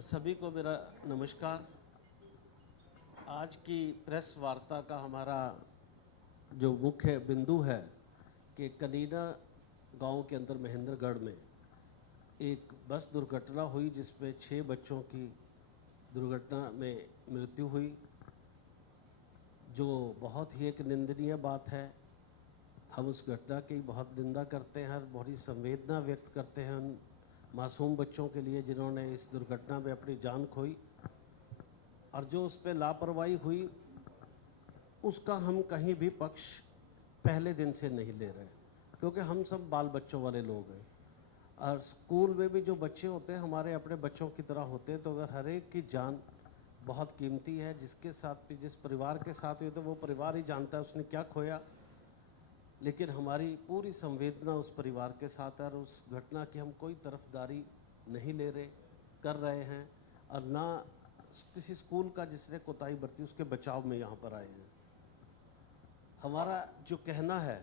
सभी को मेरा नमस्कार। आज की प्रेस वार्ता का हमारा जो मुख्य बिंदु है कि कनीना गांव के अंदर महेंद्रगढ़ में एक बस दुर्घटना हुई जिसमें 6 बच्चों की दुर्घटना में मृत्यु हुई, जो बहुत ही एक निंदनीय बात है। हम उस घटना की बहुत निंदा करते हैं, बहुत ही संवेदना व्यक्त करते हैं उन मासूम बच्चों के लिए जिन्होंने इस दुर्घटना में अपनी जान खोई, और जो उस पर लापरवाही हुई उसका हम कहीं भी पक्ष पहले दिन से नहीं ले रहे, क्योंकि हम सब बाल बच्चों वाले लोग हैं। और स्कूल में भी जो बच्चे होते हैं हमारे अपने बच्चों की तरह होते हैं, तो अगर हर एक की जान बहुत कीमती है। जिसके साथ भी, जिस परिवार के साथ हुई, तो वो परिवार ही जानता है उसने क्या खोया। लेकिन हमारी पूरी संवेदना उस परिवार के साथ है और उस घटना की हम कोई तरफदारी नहीं ले रहे कर रहे हैं, और ना किसी स्कूल का जिसने कोताही बरती उसके बचाव में यहाँ पर आए हैं। हमारा जो कहना है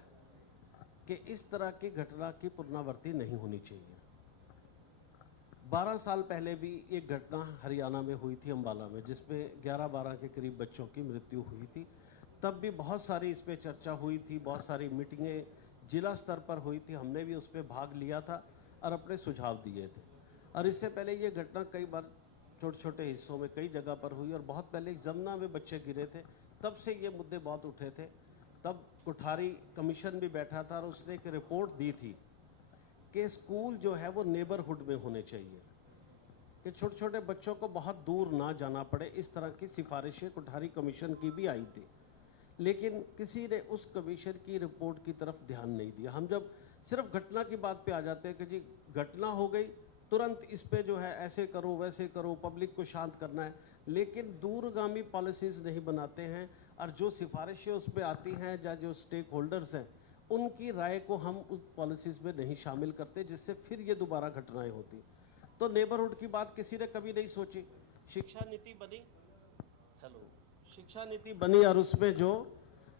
कि इस तरह की घटना की पुनरावृत्ति नहीं होनी चाहिए। 12 साल पहले भी एक घटना हरियाणा में हुई थी, अम्बाला में, जिसमें 11-12 के करीब बच्चों की मृत्यु हुई थी। तब भी बहुत सारी इस पर चर्चा हुई थी, बहुत सारी मीटिंगें जिला स्तर पर हुई थी, हमने भी उस पर भाग लिया था और अपने सुझाव दिए थे। और इससे पहले ये घटना कई बार छोटे छोटे हिस्सों में कई जगह पर हुई, और बहुत पहले जमुना में बच्चे गिरे थे, तब से ये मुद्दे बहुत उठे थे। तब कोठारी कमीशन भी बैठा था और उसने एक रिपोर्ट दी थी कि स्कूल जो है वो नेबरहुड में होने चाहिए, कि छोटे छोटे बच्चों को बहुत दूर ना जाना पड़े। इस तरह की सिफारिशें कोठारी कमीशन की भी आई थी, लेकिन किसी ने उस कमीशन की रिपोर्ट की तरफ ध्यान नहीं दिया। हम जब सिर्फ घटना की बात पे आ जाते हैं कि जी घटना हो गई, तुरंत इस पे जो है ऐसे करो वैसे करो, पब्लिक को शांत करना है, लेकिन दूरगामी पॉलिसीज़ नहीं बनाते हैं। और जो सिफारिशें उस पर आती हैं या जो स्टेक होल्डर्स हैं उनकी राय को हम उस पॉलिसीज़ में नहीं शामिल करते, जिससे फिर ये दोबारा घटनाएं होती। तो नेबरहुड की बात किसी ने कभी नहीं सोची। शिक्षा नीति बनी, शिक्षा नीति बनी, और उसमें जो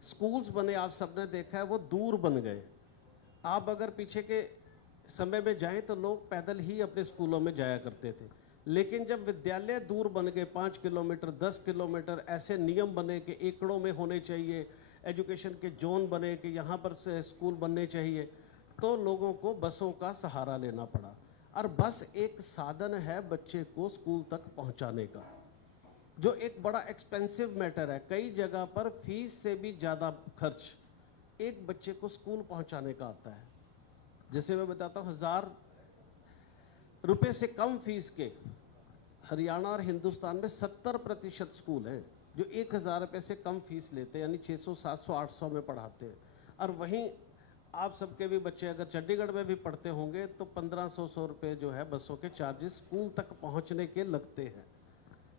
स्कूल्स बने आप सबने देखा है वो दूर बन गए। आप अगर पीछे के समय में जाएं तो लोग पैदल ही अपने स्कूलों में जाया करते थे, लेकिन जब विद्यालय दूर बन गए, 5 किलोमीटर 10 किलोमीटर, ऐसे नियम बने कि एकड़ों में होने चाहिए, एजुकेशन के जोन बने कि यहाँ पर से स्कूल बनने चाहिए, तो लोगों को बसों का सहारा लेना पड़ा। और बस एक साधन है बच्चे को स्कूल तक पहुँचाने का, जो एक बड़ा एक्सपेंसिव मैटर है। कई जगह पर फीस से भी ज़्यादा खर्च एक बच्चे को स्कूल पहुंचाने का आता है। जैसे मैं बताता हूँ, 1000 रुपये से कम फीस के हरियाणा और हिंदुस्तान में 70% स्कूल हैं जो 1000 रुपये से कम फीस लेते हैं, यानी 600 700 800 में पढ़ाते हैं। और वहीं आप सबके भी बच्चे अगर चंडीगढ़ में भी पढ़ते होंगे तो 1500 रुपये जो है बसों के चार्जेस स्कूल तक पहुंचने के लगते हैं।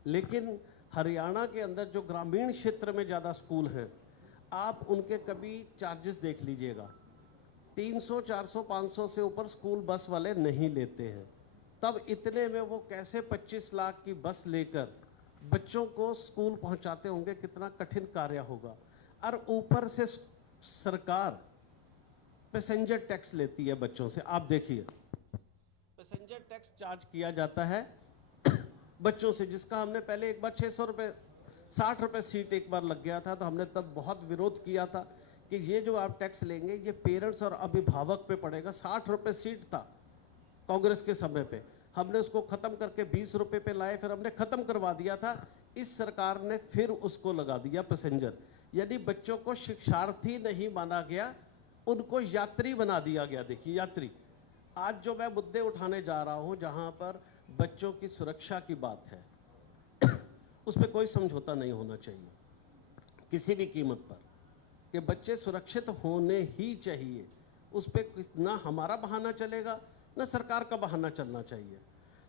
लेकिन हरियाणा के अंदर जो ग्रामीण क्षेत्र में ज़्यादा स्कूल हैं, आप उनके कभी चार्जेस देख लीजिएगा, 300 400 500 से ऊपर स्कूल बस वाले नहीं लेते हैं। तब इतने में वो कैसे 25 लाख की बस लेकर बच्चों को स्कूल पहुंचाते होंगे, कितना कठिन कार्य होगा। और ऊपर से सरकार पैसेंजर टैक्स लेती है बच्चों से। आप देखिए, पैसेंजर टैक्स चार्ज किया जाता है बच्चों से, जिसका हमने पहले एक बार 600 रुपये 60 रुपये सीट एक बार लग गया था, तो हमने तब बहुत विरोध किया था कि ये जो आप टैक्स लेंगे ये पेरेंट्स और अभिभावक पे पड़ेगा। 60 रुपये सीट था कांग्रेस के समय पे, हमने उसको ख़त्म करके 20 रुपये पे लाए, फिर हमने ख़त्म करवा दिया था। इस सरकार ने फिर उसको लगा दिया पैसेंजर, यानी बच्चों को शिक्षार्थी नहीं माना गया, उनको यात्री बना दिया गया। देखिए यात्री, आज जो मैं मुद्दे उठाने जा रहा हूं जहां पर बच्चों की सुरक्षा की बात है उस पर कोई समझौता नहीं होना चाहिए किसी भी कीमत पर, कि बच्चे सुरक्षित होने ही चाहिए। उस पर ना हमारा बहाना चलेगा ना सरकार का बहाना चलना चाहिए।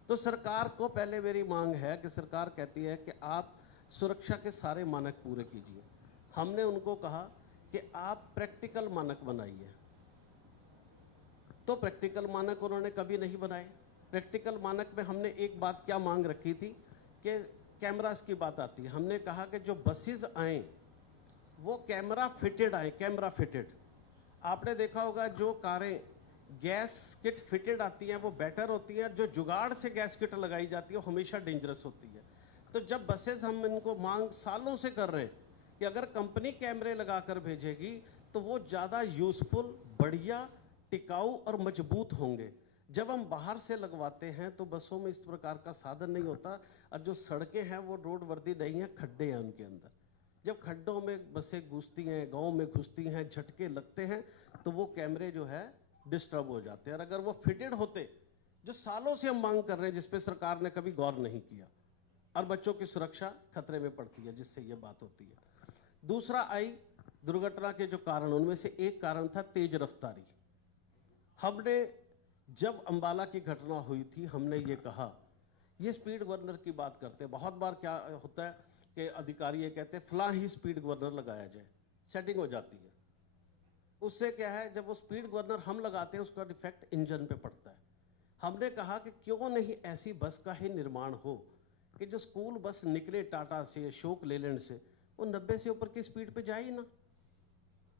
तो सरकार को पहले मेरी मांग है कि सरकार कहती है कि आप सुरक्षा के सारे मानक पूरे कीजिए। हमने उनको कहा कि आप प्रैक्टिकल मानक बनाइए, तो प्रैक्टिकल मानक उन्होंने कभी नहीं बनाए। प्रैक्टिकल मानक में हमने एक बात क्या मांग रखी थी कि कैमरास की बात आती है, हमने कहा कि जो बसेस आए वो कैमरा फिटेड आए, कैमरा फिटेड। आपने देखा होगा जो कारें गैस किट फिटेड आती है वो बेटर होती है, जो जुगाड़ से गैस किट लगाई जाती है वो हमेशा डेंजरस होती है। तो जब बसेस हम इनको मांग सालों से कर रहे हैं कि अगर कंपनी कैमरे लगाकर भेजेगी तो वो ज़्यादा यूज़फुल, बढ़िया, टिकाऊ और मजबूत होंगे। जब हम बाहर से लगवाते हैं तो बसों में इस प्रकार का साधन नहीं होता, और जो सड़कें हैं वो रोड वर्दी नहीं है, खड्डे हैं उनके अंदर। जब खड्डों में बसें घुसती हैं, गांव में घुसती हैं, झटके लगते हैं, तो वो कैमरे जो है डिस्टर्ब हो जाते हैं। और अगर वो फिटेड होते, जो सालों से हम मांग कर रहे हैं, जिसपे सरकार ने कभी गौर नहीं किया, और बच्चों की सुरक्षा खतरे में पड़ती है, जिससे ये बात होती है। दूसरा आई दुर्घटना के जो कारण, उनमें से एक कारण था तेज रफ्तारी। हमने जब अंबाला की घटना हुई थी, हमने ये कहा, ये स्पीड गवर्नर की बात करते हैं। बहुत बार क्या होता है कि अधिकारी ये कहते हैं फलां ही स्पीड गवर्नर लगाया जाए, सेटिंग हो जाती है। उससे क्या है, जब वो स्पीड गवर्नर हम लगाते हैं उसका डिफेक्ट इंजन पे पड़ता है। हमने कहा कि क्यों नहीं ऐसी बस का ही निर्माण हो कि जो स्कूल बस निकले टाटा से, अशोक लेलैंड से, वो 90 से ऊपर की स्पीड पे जाए ही ना।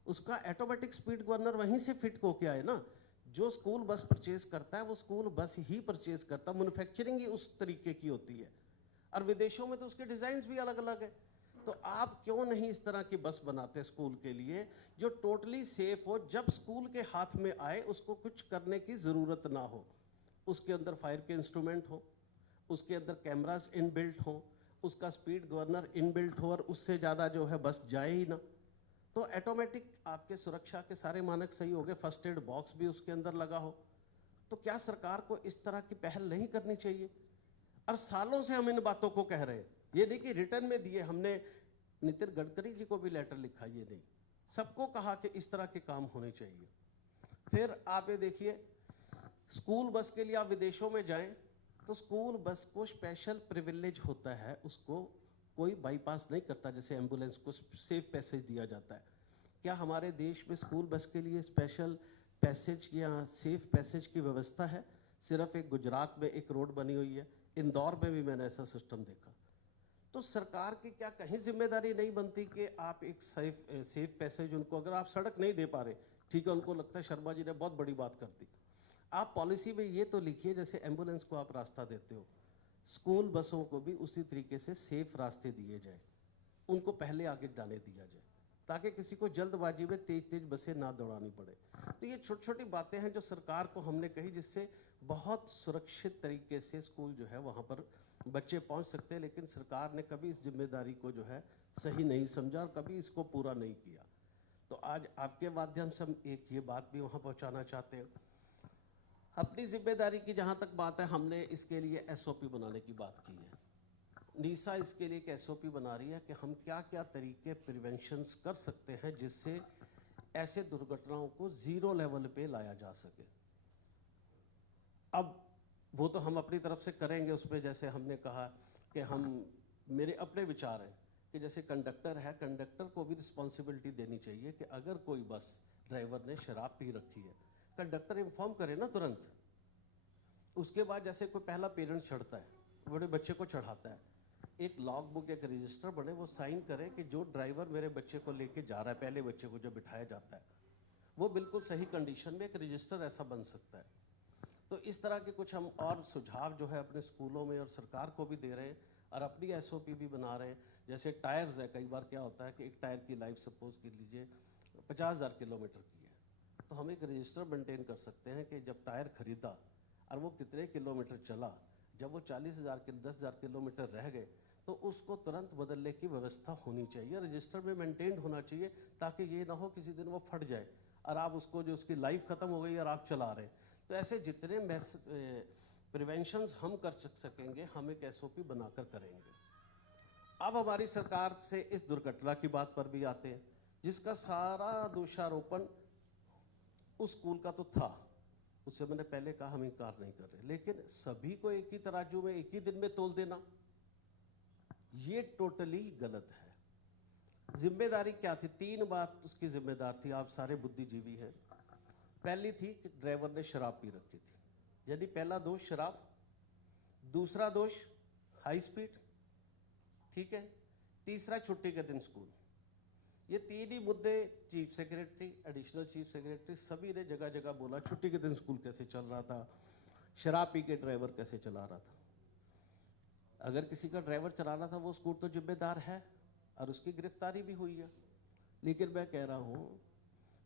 उसका ऑटोमेटिक स्पीड गवर्नर वहीं से फिट होके आए ना। जो स्कूल बस परचेज करता है वो स्कूल बस ही परचेज करता है, मैन्युफैक्चरिंग ही उस तरीके की होती है। और विदेशों में तो उसके डिजाइन भी अलग अलग है। तो आप क्यों नहीं इस तरह की बस बनाते स्कूल के लिए जो टोटली सेफ हो, जब स्कूल के हाथ में आए उसको कुछ करने की जरूरत ना हो। उसके अंदर फायर के इंस्ट्रूमेंट हो, उसके अंदर कैमरास इनबिल्ट हो, उसका स्पीड गवर्नर इनबिल्ट हो, और उससे ज़्यादा जो है बस जाए ही ना। तो ऑटोमेटिक आपके सुरक्षा के सारे मानक सही हो गए, फर्स्ट एड बॉक्स भी उसके अंदर लगा हो। तो क्या सरकार को इस तरह की पहल नहीं करनी चाहिए? और सालों से हम इन बातों को कह रहे हैं, ये नहीं कि रिटर्न में दिए, हमने नितिन गडकरी जी को भी लेटर लिखा, ये नहीं, सबको कहा कि इस तरह के काम होने चाहिए। फिर आप ये देखिए, स्कूल बस के लिए आप विदेशों में जाएं तो स्कूल बस को स्पेशल प्रिविलेज होता है, उसको कोई बाईपास नहीं करता, जैसे एम्बुलेंस को सेफ पैसेज दिया जाता है। क्या हमारे देश में स्कूल बस के लिए स्पेशल पैसेज या सेफ पैसेज की व्यवस्था है? सिर्फ एक गुजरात में एक रोड बनी हुई है, इंदौर में भी मैंने ऐसा सिस्टम देखा। तो सरकार की क्या कहीं जिम्मेदारी नहीं बनती कि आप एक सेफ पैसेज उनको, अगर आप सड़क नहीं दे पा रहे, ठीक है, उनको लगता है शर्मा जी ने बहुत बड़ी बात कर दी, आप पॉलिसी में ये तो लिखिए, जैसे एम्बुलेंस को आप रास्ता देते हो, स्कूल बसों को भी उसी तरीके से सेफ रास्ते दिए जाए, उनको पहले आगे जाने दिया जाए, ताकि किसी को जल्दबाजी में तेज तेज बसें ना दौड़ानी पड़े। तो ये छोटी छोटी बातें हैं जो सरकार को हमने कही, जिससे बहुत सुरक्षित तरीके से स्कूल जो है वहाँ पर बच्चे पहुँच सकते हैं। लेकिन सरकार ने कभी इस जिम्मेदारी को जो है सही नहीं समझा और कभी इसको पूरा नहीं किया। तो आज आपके माध्यम से हम एक ये बात भी वहाँ पहुँचाना चाहते हैं। अपनी जिम्मेदारी की जहाँ तक बात है, हमने इसके लिए एसओपी बनाने की बात की है। नीसा इसके लिए एक एसओपी बना रही है कि हम क्या क्या तरीके प्रिवेंशंस कर सकते हैं जिससे ऐसे दुर्घटनाओं को जीरो लेवल पे लाया जा सके। अब वो तो हम अपनी तरफ से करेंगे, उसमें जैसे हमने कहा कि हम, मेरे अपने विचार हैं कि जैसे कंडक्टर है, कंडक्टर को भी रिस्पॉन्सिबिलिटी देनी चाहिए कि अगर कोई बस ड्राइवर ने शराब पी रखी है, कंडक्टर इन्फॉर्म करे ना तुरंत। उसके बाद जैसे कोई पहला पेरेंट चढ़ता है, बड़े बच्चे को चढ़ाता है, एक लॉग बुक, एक रजिस्टर बने, वो साइन करे कि जो ड्राइवर मेरे बच्चे को लेके जा रहा है, पहले बच्चे को जो बिठाया जाता है, वो बिल्कुल सही कंडीशन में एक रजिस्टर ऐसा बन सकता है। तो इस तरह के कुछ हम और सुझाव जो है अपने स्कूलों में और सरकार को भी दे रहे हैं, और अपनी एसओपी भी बना रहे हैं। जैसे टायर्स है, कई बार क्या होता है कि एक टायर की लाइफ सपोज कर लीजिए 50,000 किलोमीटर की है, तो हम एक रजिस्टर मेंटेन कर सकते हैं कि जब टायर खरीदा और वो कितने किलोमीटर चला, जब वो 40,000 10,000 किलोमीटर रह गए तो उसको तुरंत बदलने की व्यवस्था होनी चाहिए, रजिस्टर में मेंटेन होना चाहिए, ताकि ये ना हो किसी दिन वो फट जाए और आप उसको, जो उसकी लाइफ खत्म हो गई और आप चला रहे हैं। तो ऐसे जितने प्रिवेंशंस हम कर सकेंगे, हम एक एसओपी बनाकर करेंगे। अब हमारी सरकार से इस दुर्घटना की बात पर भी आते हैं, जिसका सारा दोषारोपण उस स्कूल का तो था, उससे मैंने पहले कहा हम इनकार नहीं कर रहे, लेकिन सभी को एक ही तराजू में एक ही दिन में तोल देना, ये टोटली गलत है। जिम्मेदारी क्या थी? 3 बात उसकी जिम्मेदार थी, आप सारे बुद्धिजीवी हैं। पहली थी कि ड्राइवर ने शराब पी रखी थी, यदि पहला दोष शराब, दूसरा दोष हाई स्पीड, ठीक है, तीसरा छुट्टी के दिन स्कूल। ये तीन ही मुद्दे chief secretary, additional chief secretary सभी ने जगह जगह बोला। छुट्टी के दिन स्कूल कैसे चल रहा था, शराब पी के ड्राइवर कैसे चला रहा था। अगर किसी का ड्राइवर चला रहा था वो स्कूल तो जिम्मेदार है और उसकी गिरफ्तारी भी हुई है। लेकिन मैं कह रहा हूं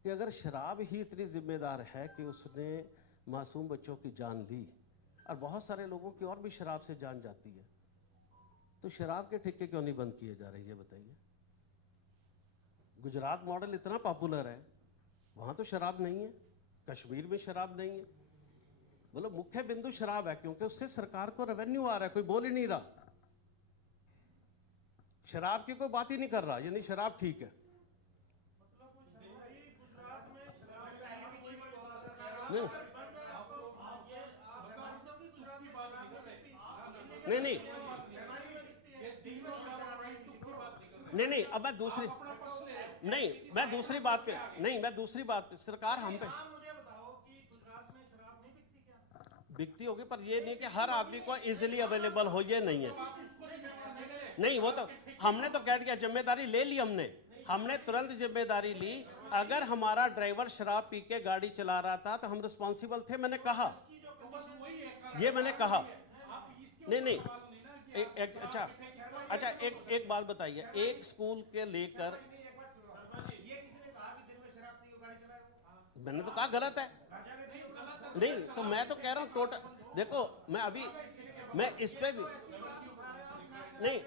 कि अगर शराब ही इतनी जिम्मेदार है कि उसने मासूम बच्चों की जान ली और बहुत सारे लोगों की और भी शराब से जान जाती है, तो शराब के ठेके क्यों नहीं बंद किए जा रहे हैं बताइए। गुजरात मॉडल इतना पॉपुलर है, वहां तो शराब नहीं है, कश्मीर में शराब नहीं है। मतलब मुख्य बिंदु शराब है क्योंकि उससे सरकार को रेवेन्यू आ रहा है, कोई बोल ही नहीं रहा। शराब की कोई बात ही नहीं कर रहा, यानी शराब ठीक है। नहीं नहीं नहीं नहीं नहीं, अब मैं दूसरी बात पे सरकार हम पे बिकती होगी, पर ये नहीं कि हर आदमी को इजीली अवेलेबल हो, ये नहीं है। नहीं, वो तो हमने तो कह दिया, जिम्मेदारी ले ली हमने तुरंत जिम्मेदारी ली। अगर हमारा ड्राइवर शराब पी के गाड़ी चला रहा था तो हम रिस्पॉन्सिबल थे, मैंने कहा, ये मैंने कहा। नहीं अच्छा एक बात बताइए, एक स्कूल के लेकर मैंने तो कहा गलत है। नहीं तो मैं तो कह रहा हूं टोटल, देखो मैं इस पे भी नहीं,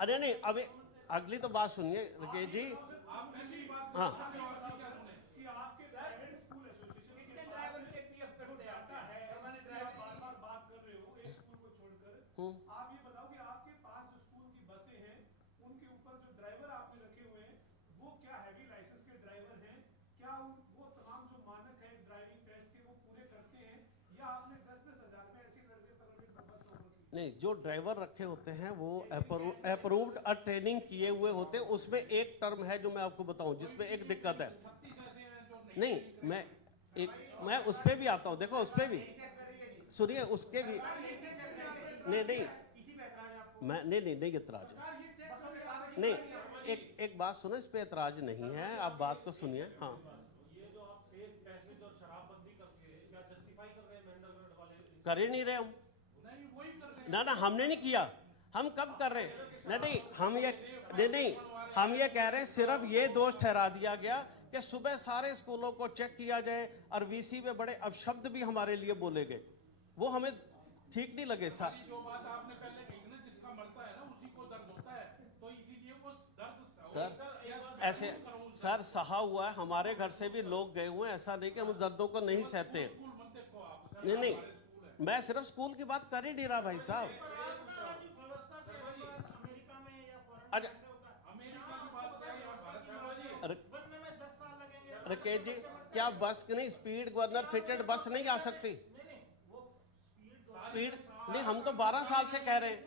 अरे नहीं, अभी अगली तो बात सुनिए राकेश जी। हाँ आप ये बताओ कि आपके पास जो स्कूल की बसें हैं उनके ऊपर जो ड्राइवर आपने रखे हुए हैं वो क्या हैवी लाइसेंस के ड्राइवर हैं? क्या वो तमाम जो मानक है ड्राइविंग टेस्ट के वो पूरे करते हैं, या आपने 10-10 हजार में ऐसी दर्जे पर बस रखी? नहीं, जो ड्राइवर रखे होते हैं वो अप्रूव्ड और ट्रेनिंग किए हुए होते हैं। उसमें एक टर्म है जो मैं आपको बताऊं जिसमें एक दिक्कत है। नहीं, मैं उस पर भी आता हूं, देखो उस पर भी सुनिए, उसके भी नहीं मैं नहीं एतराज नहीं, एक बात सुनो, इस पे एतराज नहीं है, आप बात को सुनिए। हाँ, ये जो आप सेफ पैसेज और शराबबंदी करके क्या जस्टिफाई कर रहे हैं मैंडेटरी वाले? कर ही नहीं रहे हम। नहीं, वही कर रहे हैं ना हमने नहीं किया, हम कब कर रहे हैं? नहीं हम ये कह रहे हैं, सिर्फ ये दोष ठहरा दिया गया कि सुबह सारे स्कूलों को चेक किया जाए और वीसी में बड़े अपशब्द भी हमारे लिए बोले गए, वो हमें ठीक नहीं लगे। जो बात आपने पहले कही ना, जिसका मरता है ना उसी को दर्द होता है, तो इसीलिए वो दर्द ऐसे सर सहा हुआ है, हमारे घर से भी लोग गए हुए हैं, ऐसा नहीं कि हम दर्दों को नहीं सहते। नहीं मैं सिर्फ स्कूल की बात कर ही नहीं रहा भाई साहब। अच्छा राकेश जी, क्या बस नहीं, स्पीड गवर्नर फिटेड बस नहीं आ सकती? स्पीड नहीं, हम तो 12 साल से कह रहे हैं।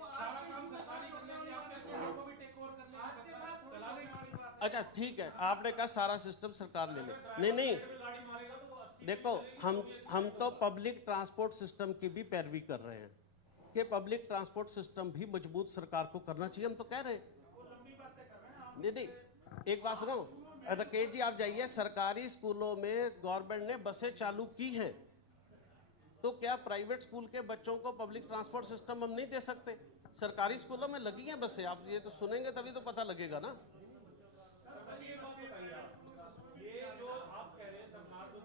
अच्छा ठीक है, आपने कहा सारा सिस्टम सरकार ले ले। नहीं देखो, हम तो पब्लिक ट्रांसपोर्ट सिस्टम की भी पैरवी कर रहे हैं कि पब्लिक ट्रांसपोर्ट सिस्टम भी मजबूत सरकार को करना चाहिए, हम तो कह रहे हैं। नहीं एक बात सुनो राकेश जी, आप जाइए, सरकारी स्कूलों में गवर्नमेंट ने बसें चालू की हैं, तो क्या प्राइवेट स्कूल के बच्चों को पब्लिक ट्रांसपोर्ट सिस्टम हम नहीं दे सकते? सरकारी स्कूलों में लगी हैं बसें, आप ये तो सुनेंगे तभी तो पता लगेगा ना। ये जो आप कह रहे हैं सरकार जो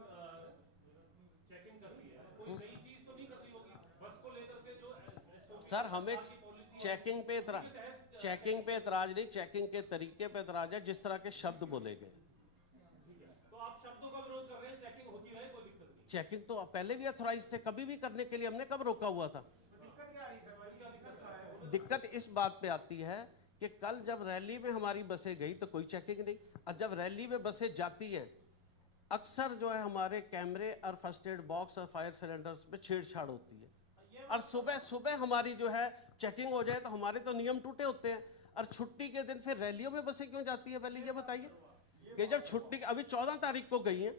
चेकिंग कर रही है, कोई नई चीज तो नहीं कर रही होगी बस को लेकर के? जो सर हमें चेकिंग पे एतराज नहीं, चेकिंग के तरीके पे एतराज है, जिस तरह के शब्द बोले गए। तो आप शब्दों का विरोध कर रहे हैं, चेकिंग होती रहे, कोई दिक्कत नहीं। चेकिंग तो पहले भी अथोराइज थे, कभी भी करने के लिए, हमने कब रोका हुआ था? दिक्कत इस बात पे आती है कि कल जब रैली में हमारी बसें गई तो कोई चेकिंग नहीं, और जब रैली में बसें जाती हैं अक्सर जो है हमारे कैमरे और फर्स्ट एड बॉक्स और फायर सिलेंडर्स पे छेड़छाड़ होती है, और सुबह हमारी जो है चेकिंग हो जाए तो हमारे तो नियम टूटे होते हैं, और छुट्टी के दिन फिर रैलियों में बसें क्यों जाती है? पहले ये बताइए कि जब छुट्टी, अभी 14 तारीख को गई हैं,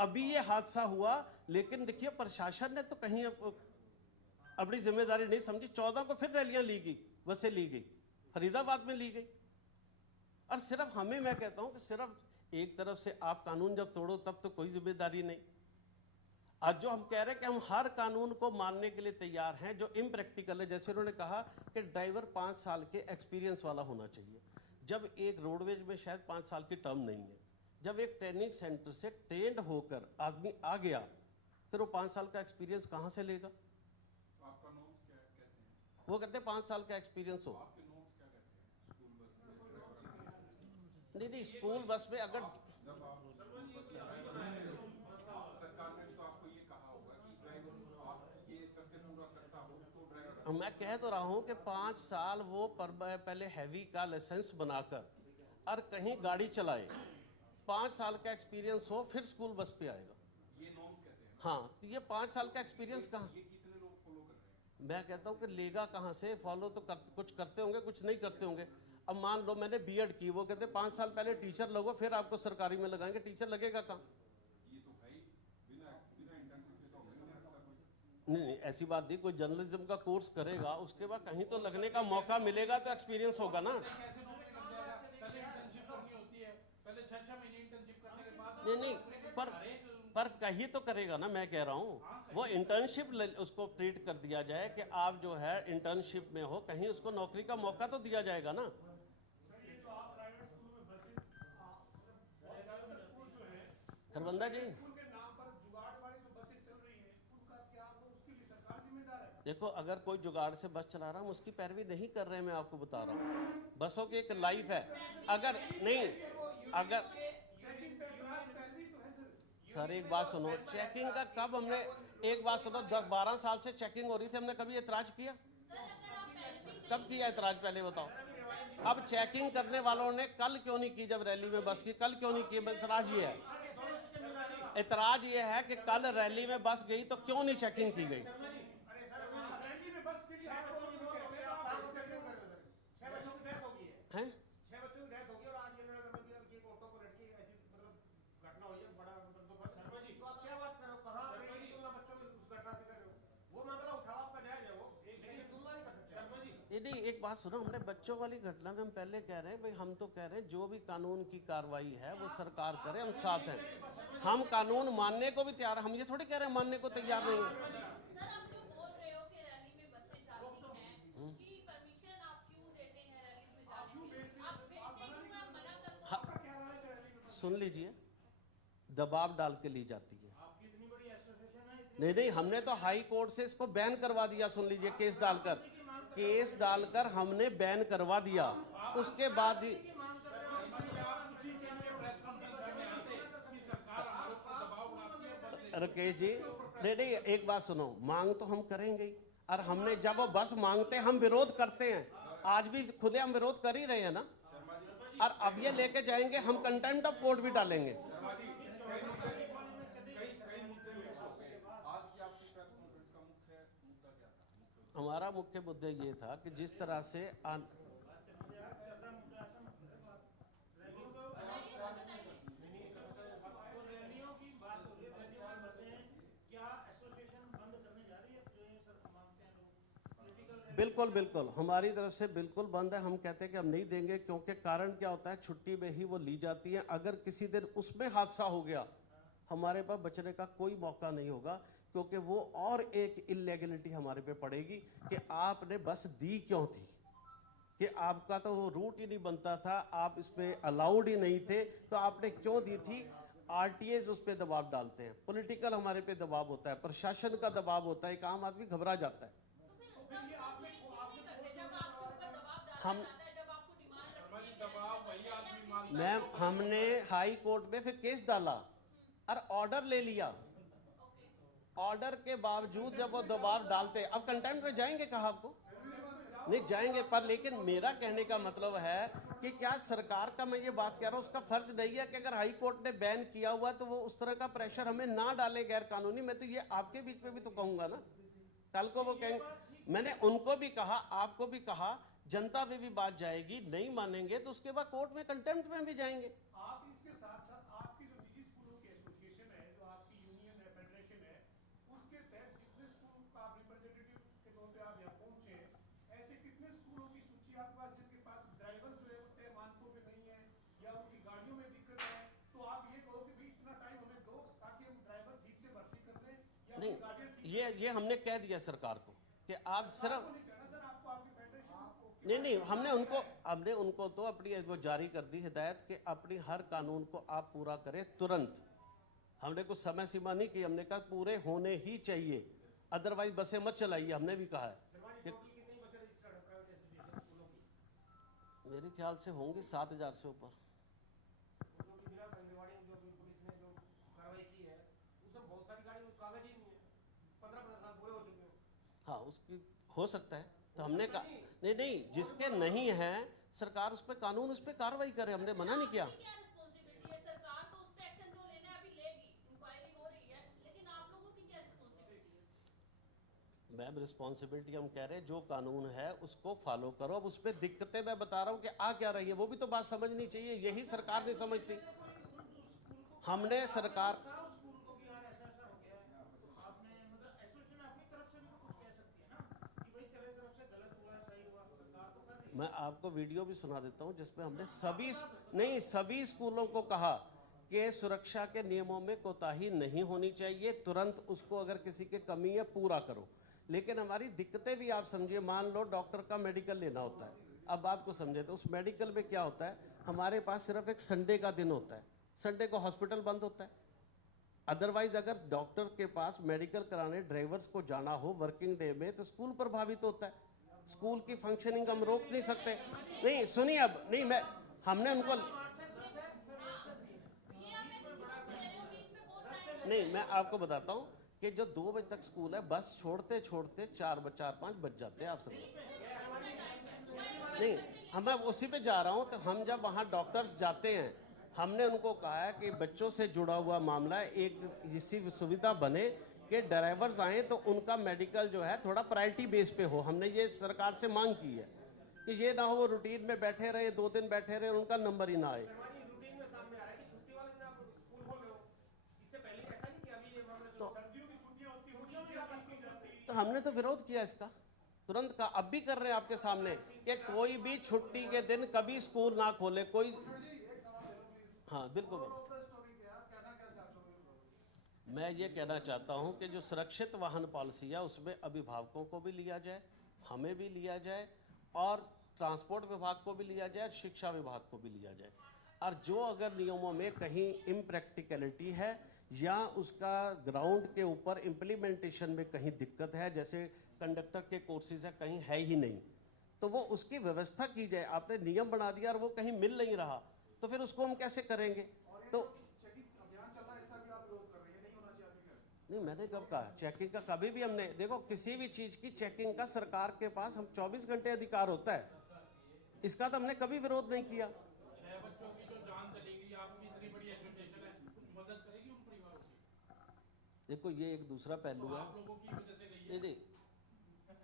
अभी ये हादसा हुआ, लेकिन देखिए प्रशासन ने तो कहीं अपनी जिम्मेदारी नहीं समझी। 14 को फिर रैलियां ली गई, बसें ली गई, फरीदाबाद में ली गई, और सिर्फ हमें, मैं कहता हूं कि सिर्फ एक तरफ से आप कानून जब तोड़ो तब तो कोई जिम्मेदारी नहीं। आज जो हम कह रहे हैं कि हम हर कानून को मानने के लिए तैयार हैं जो इम्प्रैक्टिकल है, जैसे उन्होंने कहा कि ड्राइवर 5 साल के एक्सपीरियंस वाला होना चाहिए, जब एक रोडवेज में शायद 5 साल की टर्म नहीं है। जब एक ट्रेनिंग सेंटर से ट्रेंड होकर आदमी आ गया, फिर वो 5 साल का एक्सपीरियंस कहाँ से लेगा? आपका नॉर्म्स क्या कहते हैं? वो कहते हैं 5 साल का एक्सपीरियंस हो। आपके नॉर्म्स क्या कहते हैं? स्कूल बस में नहीं, स्कूल बस में अगर जब आप स्कूल बस में ड्राइवर रखते हो, सरकार ने तो आपको ये कहा होगा कि ड्राइवर आप ये शर्तें पूरा करता हो तो ड्राइवर। मैं कह तो रहा हूं कि 5 साल वो पहले हैवी का लाइसेंस बनाकर और कहीं गाड़ी चलाए, 5 साल का एक्सपीरियंस हो, फिर स्कूल बस पे आएगा। ये नॉर्म्स कहते हैं। हाँ, तो ये 5 साल का एक्सपीरियंस कहाँ? ये कितने लोग फॉलो कर रहे हैं? मैं कहता हूँ कि लेगा कहाँ से? फॉलो तो कुछ करते होंगे, कुछ नहीं करते होंगे। अब मान लो मैंने बीएड की, वो कहते 5 साल पहले टीचर लगो, फिर आपको सरकारी में लगाएंगे। टीचर लगेगा कहाँ? ये तो भाई बिना बिना इंटर्नशिप के तो हमें नहीं लगता कोई। नहीं, ऐसी बात नहीं। कोई जर्नलिज्म का कोर्स करेगा, उसके बाद कहीं तो लगने का मौका मिलेगा तो एक्सपीरियंस होगा ना। कैसे नौकरी लग जाएगा? पहले इंटर्नशिप करनी होती है, पहले 6-6 महीने इंटर्नशिप करने के बाद नहीं, पर कहीं तो करेगा ना। मैं कह रहा हूँ वो इंटर्नशिप उसको ट्रीट कर दिया जाए कि आप जो है इंटर्नशिप में हो, कहीं उसको नौकरी का मौका तो दिया जाएगा ना। सर ये जो आप प्राइवेट स्कूलों में बसें, बहुत ज्यादातर स्कूल जो है खरबंदा जी, स्कूल के नाम पर जुगाड़ वाली जो बसें चल रही हैं, उनका क्या वो उसके लिए सरकार जिम्मेदार है? देखो, अगर कोई जुगाड़ से बस चला रहा है, हम उसकी पैरवी नहीं कर रहे हैं। मैं आपको बता रहा हूँ, बसों की एक लाइफ है। अगर नहीं, अगर चेकिंग पे एतराज पैरवी तो है सर। सर एक बात सुनो, चेकिंग का कब हमने, एक बात सुनो, 10-12 साल से चेकिंग हो रही थी, हमने कभी एतराज किया? कब किया एतराज, पहले बताओ। अब चेकिंग करने वालों ने कल क्यों नहीं की? जब रैली में बस की, कल क्यों नहीं की? एतराज ये है, एतराज ये है कि कल रैली में बस गई तो क्यों नहीं चेकिंग की गई? रैली में बस के लिए छह बच्चों की मौत हो गई, आप दाम करके कर रहे हो सर। 6 बच्चों की डेथ हो गई है। हैं? 6 बच्चों की डेथ हो गई और आज ये नगर में कि एक ऑटो पर लड़की ऐसी मतलब घटना हुई है, बड़ा मतलब दुख है। शर्मा जी, तो आप क्या बात कर रहे हो? कहां ट्रेन की तुलना बच्चों की उस घटना से कर रहे हो? वो मामला उठाओ, आपका जायज है वो, लेकिन तुलना नहीं कर सकते। शर्मा जी, नहीं, एक बात सुनो, हमने बच्चों वाली घटना में हम पहले कह रहे हैं भाई, हम तो कह रहे हैं जो भी कानून की कार्रवाई है वो सरकार करे, हम साथ हैं। हम कानून मानने को भी तैयार हैं, हम ये थोड़ी कह रहे हैं मानने को तैयार नहीं है। सर आप जो बोल रहे हो कि रैली में बसें जाती हैं, उसकी परमिशन आप क्यों देते हैं रैली में जाने की? आप भेजते क्यों हैं? आप मना कर दो। आपका क्या राय है रैली में? सुन लीजिए, दबाव डाल के ली जाती है। आपकी इतनी बड़ी एसोसिएशन है, नहीं नहीं, हमने तो हाई कोर्ट से इसको बैन करवा दिया। सुन लीजिए, केस डालकर हमने बैन करवा दिया। उसके बाद ही मांग कर रहे हो, इसलिए आप उसी के लिए प्रेस कॉन्फ्रेंस करने आते कि सरकार हमारे ऊपर दबाव बनाती है बस लेने। राकेश जी, नहीं, एक बात सुनो, मांग तो हम करेंगे ही, और हमने जब वो बस मांगते हम विरोध करते हैं, आज भी खुले हम विरोध कर ही रहे हैं ना। और अब ये लेके जाएंगे, हम कंटेम्प्ट ऑफ कोर्ट भी डालेंगे। कई मुद्दे मिक्स हो गए। आज की आपकी प्रेस कॉन्फ्रेंस का मुख्य मुद्दा क्या था? हमारा मुख्य मुद्दा ये था कि जिस तरह से रैलियों की बात हो रही है, रैलियों की बसें क्या एसोसिएशन बंद करने जा रही है? जो ये सर मांगते हैं लोग पॉलिटिकल। बिल्कुल बिल्कुल, हमारी तरफ से बिल्कुल बंद है। हम कहते हैं कि हम नहीं देंगे, क्योंकि कारण क्या होता है, छुट्टी में ही वो ली जाती है। अगर किसी दिन उसमें हादसा हो गया, हमारे पास बचने का कोई मौका नहीं होगा, क्योंकि वो और एक इलीगलिटी हमारे पे पड़ेगी कि आपने बस दी क्यों थी, कि आपका तो वो रूट ही नहीं बनता था, आप इस पे अलाउड ही नहीं थे, तो आपने क्यों दी थी? आरटीए उस पर दबाव डालते हैं, पॉलिटिकल हमारे पे दबाव होता है, प्रशासन का दबाव होता है, एक आम आदमी घबरा जाता है। तो फिर तब कंप्लेंट क्यों नहीं करते जब आपके ऊपर दबाव डाला हम- जाता है, जब आपको डिमांड शर्मा रखते जी, हैं? दबाव वही आदमी मानता है। मैम, हमने हाई कोर्ट में फिर केस डाला और ऑर्डर ले लिया। ओके। ऑर्डर के बावजूद जब वो दबाव डालते, अब कंटेम्प्ट में जाएंगे कहा आपको? नहीं जाएंगे, पर लेकिन मेरा कहने का मतलब है कि क्या सरकार का, मैं ये बात कह रहा हूं, उसका फर्ज नहीं है कि अगर हाई कोर्ट ने बैन किया हुआ तो वो उस तरह का प्रेशर हमें ना डाले गैर कानूनी। मैं तो ये आपके बीच में भी तो कहूंगा ना, कल को वो कहेंगे। मैंने उनको भी कहा, आपको भी कहा, जनता में भी बात जाएगी, नहीं मानेंगे तो उसके बाद कोर्ट में कंटेम्प्ट में भी जाएंगे। आप इसके साथ साथ आपकी जो निजी स्कूलों की एसोसिएशन है, जो आपकी यूनियन है, फेडरेशन है, उसके तहत जितने स्कूल का आप रिप्रेजेंटेटिव के तौर पे आप यहाँ पहुंचे, ऐसे कितने स्कूलों की सूची आपके पास जिनके पास ड्राइवर जो है वो तय मानकों पे नहीं है, ये हमने कह दिया सरकार को कि आप सिर्फ नहीं कहना सर, आपको आपकी फेडरेशन नहीं हमने उनको तो अपनी वो जारी कर दी हिदायत कि अपनी हर कानून को आप पूरा करें तुरंत। हमने कुछ समय सीमा नहीं की, हमने कहा पूरे होने ही चाहिए, अदरवाइज बसें मत चलाइए। हमने भी कहा है कि कितनी बसें रजिस्टर्ड है प्राइवेट एसोसिएशन स्कूलों की? मेरे ख्याल से होंगी 7,000 से ऊपर। जो कि बिना फंगवाड़ी में जो अभी पुलिस ने जो कार्रवाई की है, उसमें बहुत सारी गाड़ी में कागज ही नहीं है, 15-15 साल पूरे हो चुके हैं। हाँ, उसकी हो सकता है। तो हमने कहा नहीं, जिसके नहीं है सरकार उस पर कानून, उस पर कार्रवाई करे। हमने मना नहीं किया। क्या रिस्पॉन्सिबिलिटी है? सरकार तो उस पे एक्शन जो लेना है अभी लेगी, इंक्वायरी हो रही है, लेकिन आप लोगों की क्या रिस्पॉन्सिबिलिटी है? मैम, रिस्पॉन्सिबिलिटी हम कह रहे हैं जो कानून है उसको फॉलो करो। अब उस पर दिक्कतें मैं बता रहा हूँ कि आ क्या रही है, वो भी तो बात समझनी चाहिए। यही सरकार नहीं समझती। हमने सरकार स्कूल को भी यार ऐसा ऐसा हो गया है, तो आपने मतलब एसोसिएशन अपनी तरफ से भी तो कुछ कह सकती है ना कि भाई तेरे तरफ से गलत हुआ, सही हुआ, सरकार तो कर रही है। मैं आपको वीडियो भी सुना देता हूं जिसमें हमने सभी स्कूलों को कहा कि सुरक्षा के नियमों में कोताही नहीं होनी चाहिए, तुरंत उसको अगर किसी की कमी है पूरा करो। लेकिन हमारी दिक्कतें भी आप समझिए, मान लो डॉक्टर का मेडिकल लेना होता है, अब बात को समझे तो उस मेडिकल में क्या होता है, हमारे पास सिर्फ एक संडे का दिन होता है, संडे को हॉस्पिटल बंद होता है। अदरवाइज अगर डॉक्टर के पास मेडिकल कराने ड्राइवर्स को जाना हो वर्किंग डे में तो स्कूल प्रभावित होता है। स्कूल की फंक्शनिंग हम रोक नहीं सकते। नहीं सुनिए, अब नहीं, मैं हमने उनको नहीं, मैं आपको बताता हूँ कि जो 2 बजे तक स्कूल है, बस छोड़ते छोड़ते 4-5 बज जाते हैं। आप समझ नहीं, मैं उसी पे जा रहा हूँ। तो हम जब वहाँ डॉक्टर्स जाते हैं, हमने उनको कहा है कि बच्चों से जुड़ा हुआ मामला है, एक ऐसी सुविधा बने कि ड्राइवर्स आए तो उनका मेडिकल जो है थोड़ा प्रायोरिटी बेस पे हो। हमने ये सरकार से मांग की है कि ये ना हो वो रूटीन में बैठे रहे, 2 दिन बैठे रहे, उनका नंबर ही ना आए। रूटीन में सामने आ रहा है कि छुट्टी वाले दिन आप स्कूल खोल रहे हो, इससे पहले ऐसा नहीं कि अभी ये मामला तो सर्दियों की छुट्टियां होती हैं, छुट्टियों में आप की जाती है। तो हमने तो विरोध किया इसका तुरंत का। अब भी कर रहे हैं आपके सामने कि कोई भी छुट्टी के दिन कभी स्कूल ना खोले कोई। हाँ बिल्कुल, मैं ये कहना चाहता हूँ कि जो सुरक्षित वाहन पॉलिसी है उसमें अभिभावकों को भी लिया जाए, हमें भी लिया जाए, और ट्रांसपोर्ट विभाग को भी लिया जाए, शिक्षा विभाग को भी लिया जाए। और जो अगर नियमों में कहीं इम्प्रैक्टिकलिटी है या उसका ग्राउंड के ऊपर इम्प्लीमेंटेशन में कहीं दिक्कत है, जैसे कंडक्टर के कोर्सेज है कहीं है ही नहीं, तो वो उसकी व्यवस्था की जाए। आपने नियम बना दिया और वो कहीं मिल नहीं रहा तो फिर उसको हम कैसे करेंगे? तो नहीं, मैंने कब कहा चेकिंग का? कभी भी हमने, देखो किसी भी चीज की चेकिंग का सरकार के पास हम 24 घंटे अधिकार होता है, इसका तो हमने कभी विरोध नहीं किया। 6 बच्चों की जो जान चलेगी, आपकी इतनी बड़ी एसोसिएशन है, कुछ मदद करेगी उन परिवारों की? देखो ये एक दूसरा पहलू है। आप लोगों की वजह से गई है, नहीं,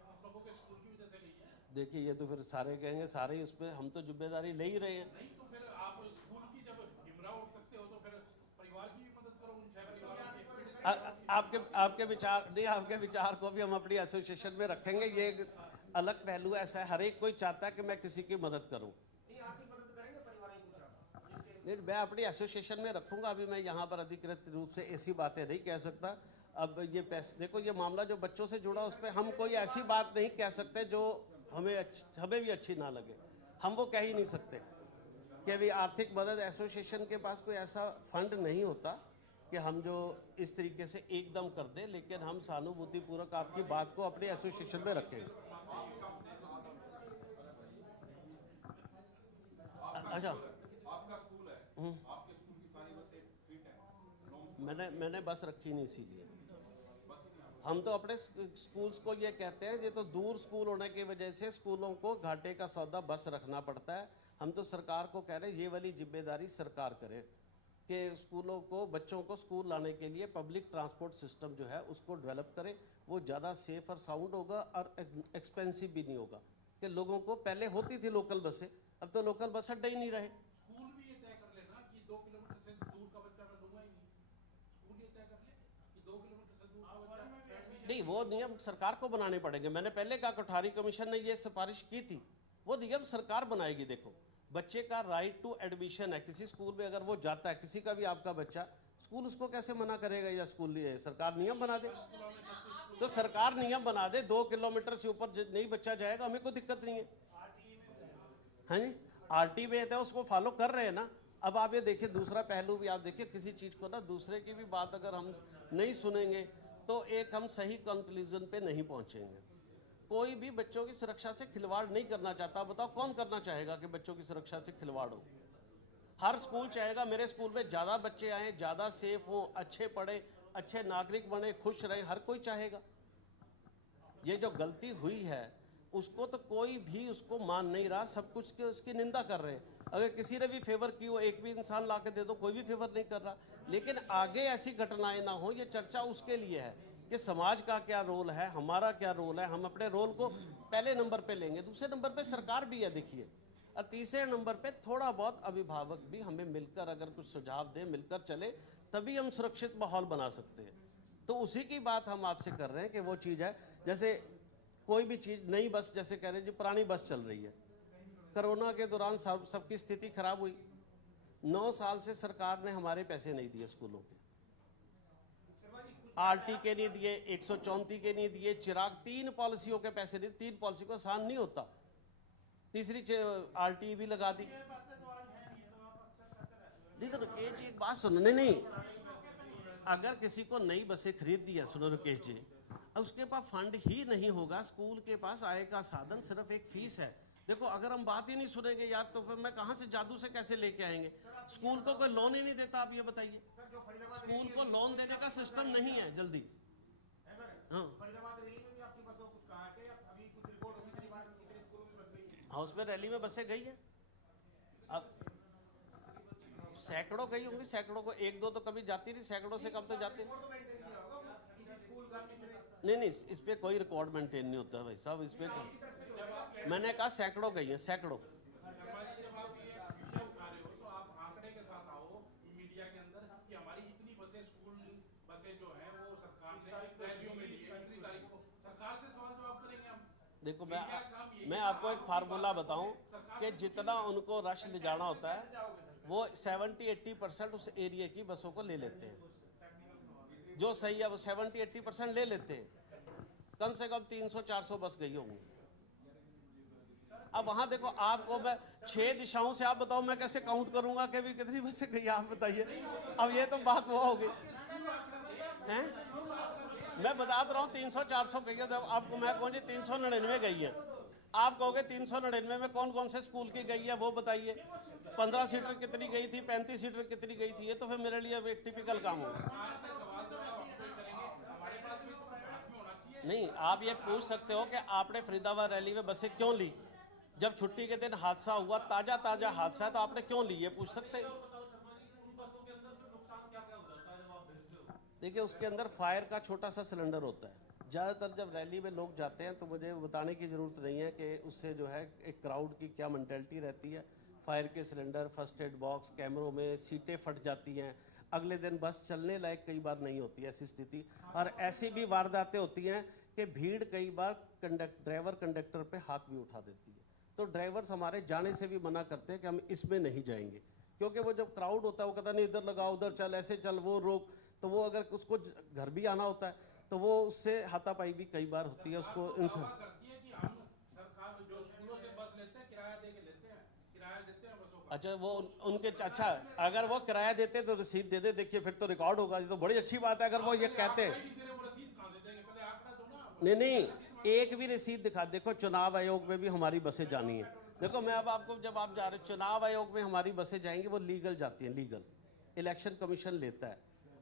आप लोगों के स्कूल की वजह से गई है। देखिए ये तो फिर सारे कहेंगे सारे इसमें हम तो जिम्मेदारी ले ही रहे हैं। नहीं तो फिर आप स्कूल की जब हिमरा उठ सकते हो तो फिर परिवार की भी मदद करो, उन 6 परिवारों की। आपके विचार नहीं, आपके विचार को भी हम अपनी एसोसिएशन में रखेंगे। ये एक अलग पहलू ऐसा है, हर एक कोई चाहता है कि मैं किसी की मदद करूं। नहीं, आर्थिक मदद करेंगे परिवार की कुछ नहीं, मैं अपनी एसोसिएशन में रखूंगा। अभी मैं यहाँ पर अधिकृत रूप से ऐसी बातें नहीं कह सकता। अब ये पैसे, देखो ये मामला जो बच्चों से जुड़ा उस पर हम कोई ऐसी बात नहीं कह सकते जो हमें भी अच्छी ना लगे। हम वो कह ही नहीं सकते कि अभी आर्थिक मदद, एसोसिएशन के पास कोई ऐसा फंड नहीं होता कि हम जो इस तरीके से एकदम कर दें, लेकिन हम सहानुभूतिपूर्वक आपकी बात को अपने एसोसिएशन में रखेंगे। अच्छा, आपका स्कूल है, आपके स्कूल की सारी बसें फिट हैं? मैंने बस रखी नहीं, इसीलिए हम तो अपने स्कूल्स को ये कहते हैं, ये तो दूर स्कूल होने की वजह से स्कूलों को घाटे का सौदा बस रखना पड़ता है। हम तो सरकार को कह रहे हैं ये वाली जिम्मेदारी सरकार करे कि स्कूलों को, बच्चों को स्कूल लाने के लिए पब्लिक ट्रांसपोर्ट सिस्टम जो है उसको डेवलप करे। वो ज़्यादा सेफ और साउंड होगा और एक्सपेंसिव भी नहीं होगा। कि लोगों को पहले होती थी लोकल बसें, अब तो लोकल बस अड्डा ही नहीं रहे। स्कूल भी ये तय कर लेना कि 2 किलोमीटर से दूर का बच्चा मैं दूंगा ही नहीं। स्कूल ये तय कर ले कि 2 किलोमीटर से दूर का बच्चा नहीं, वो नियम सरकार को बनाने पड़ेंगे। मैंने पहले कहा कोठारी कमीशन ने ये सिफारिश की थी, वो नियम सरकार बनाएगी। देखो बच्चे का राइट टू एडमिशन है, किसी स्कूल में अगर वो जाता है, किसी का भी आपका बच्चा, स्कूल उसको कैसे मना करेगा? या स्कूल सरकार नियम बना दे। आप तो सरकार नियम बना दे 2 किलोमीटर से ऊपर नहीं बच्चा जाएगा, हमें कोई दिक्कत नहीं है। हाँ जी, आरटी में है उसको फॉलो कर रहे हैं ना। अब आप ये देखिए दूसरा पहलू भी आप देखिए, किसी चीज को ना दूसरे की भी बात अगर हम नहीं सुनेंगे तो एक हम सही कंक्लूजन पे नहीं पहुंचेंगे। कोई भी बच्चों की सुरक्षा से खिलवाड़ नहीं करना चाहता। बताओ कौन करना चाहेगा कि बच्चों की सुरक्षा से खिलवाड़ हो? हर स्कूल चाहेगा मेरे स्कूल में ज्यादा बच्चे आए, ज्यादा सेफ हो, अच्छे पढ़े, अच्छे नागरिक बने, खुश रहे, हर कोई चाहेगा। ये जो गलती हुई है उसको तो कोई भी उसको मान नहीं रहा, सब कुछ के उसकी निंदा कर रहे हैं। अगर किसी ने भी फेवर की हो, एक भी इंसान ला के दे दो, कोई भी फेवर नहीं कर रहा। लेकिन आगे ऐसी घटनाएं ना हो, ये चर्चा उसके लिए है कि समाज का क्या रोल है, हमारा क्या रोल है। हम अपने रोल को पहले नंबर पे लेंगे, दूसरे नंबर पे सरकार भी है देखिए, और तीसरे नंबर पे थोड़ा बहुत अभिभावक भी हमें मिलकर अगर कुछ सुझाव दे, मिलकर चले, तभी हम सुरक्षित माहौल बना सकते हैं। तो उसी की बात हम आपसे कर रहे हैं कि वो चीज़ है, जैसे कोई भी चीज़, नई बस जैसे कह रहे हैं जी पुरानी बस चल रही है, कोरोना के दौरान सबकी स्थिति खराब हुई। 9 साल से सरकार ने हमारे पैसे नहीं दिए स्कूलों के, आरटी के नहीं दिए, 134 के नहीं दिए, चिराग 3 पॉलिसियों के पैसे नहीं। 3 पॉलिसी को आसान नहीं होता, तीसरी आरटी भी लगा दी। दीदी रुकेश जी एक बात सुनो, नहीं, अगर किसी को नई बसें खरीद दी है, सुनो रुकेश जी, उसके पास फंड ही नहीं होगा, स्कूल के पास आय का साधन सिर्फ एक फीस है। देखो अगर हम बात ही नहीं सुनेंगे यार, तो फिर मैं कहां से जादू से कैसे लेके आएंगे? स्कूल को कोई लोन ही नहीं देता, आप ये बताइए। स्कूल को लोन देने का सिस्टम नहीं है जल्दी। हाँ, हाउस में रैली में बसें गई है, अब सैकड़ों गई होंगी, सैकड़ों को 1-2 तो कभी जाती नहीं, सैकड़ों से कम तो जाते नहीं, इस पे कोई रिकॉर्ड मेंटेन नहीं होता भाई साहब, इस पे मैंने कहा सैकड़ों गई हैं, सैकड़ों। देखो मैं आपको एक फार्मूला बताऊं कि जितना उनको रश ले जाना होता है वो 70-80% उस एरिया की बसों को ले लेते हैं, जो सही है वो 70-80% ले लेते हैं। कम से कम 300-400 बस गई होंगी। अब वहां देखो, आपको मैं 6 दिशाओं से आप बताओ मैं कैसे काउंट करूंगा कि भी कितनी बसें गई, आप बताइए। अब ये तो बात वो होगी हैं, मैं बता रहा हूँ 300-400 गई है। आपको मैं कहूँ 399 गई है, आप कहोगे 399 में कौन कौन से स्कूल की गई है वो बताइए। 15 सीटर कितनी गई थी, 35 सीटर कितनी गई थी, ये तो फिर मेरे लिए एक टिपिकल काम होगा। नहीं, आप ये पूछ सकते हो कि आपने फरीदाबाद रैली में बसें क्यों ली, जब छुट्टी के दिन हादसा हुआ, ताजा हादसा है, तो आपने क्यों ली, ये पूछ सकते हैं। देखिए उसके अंदर फायर का छोटा सा सिलेंडर होता है। ज़्यादातर जब रैली में लोग जाते हैं तो मुझे बताने की ज़रूरत नहीं है कि उससे जो है एक क्राउड की क्या मेंटालिटी रहती है। फायर के सिलेंडर, फर्स्ट एड बॉक्स, कैमरों में सीटें फट जाती हैं, अगले दिन बस चलने लायक कई बार नहीं होती ऐसी स्थिति। और ऐसी भी वारदातें होती हैं कि भीड़ कई बार ड्राइवर कंडक्टर पे हाथ भी उठा देती है। तो ड्राइवर्स हमारे जाने से भी मना करते हैं कि हम इसमें नहीं जाएंगे, क्योंकि वो जब क्राउड होता है वो कहता नहीं इधर लगा, उधर चल, ऐसे चल, वो रोक। तो वो अगर उसको घर भी आना होता है तो वो उससे हाथापाई भी कई बार होती है। उसको अच्छा, वो उनके अच्छा, अगर वो किराया देते तो रसीद दे दे, देखिए फिर तो रिकॉर्ड होगा। ये तो बड़ी अच्छी बात है अगर वो ये कहते हैं। नहीं, एक भी रसीद दिखा। देखो चुनाव आयोग में भी हमारी बसें जानी है। देखो मैं अब आपको, जब आप जा रहे चुनाव आयोग में हमारी बसें जाएंगी, वो लीगल जाती हैं, लीगल इलेक्शन कमीशन लेता है,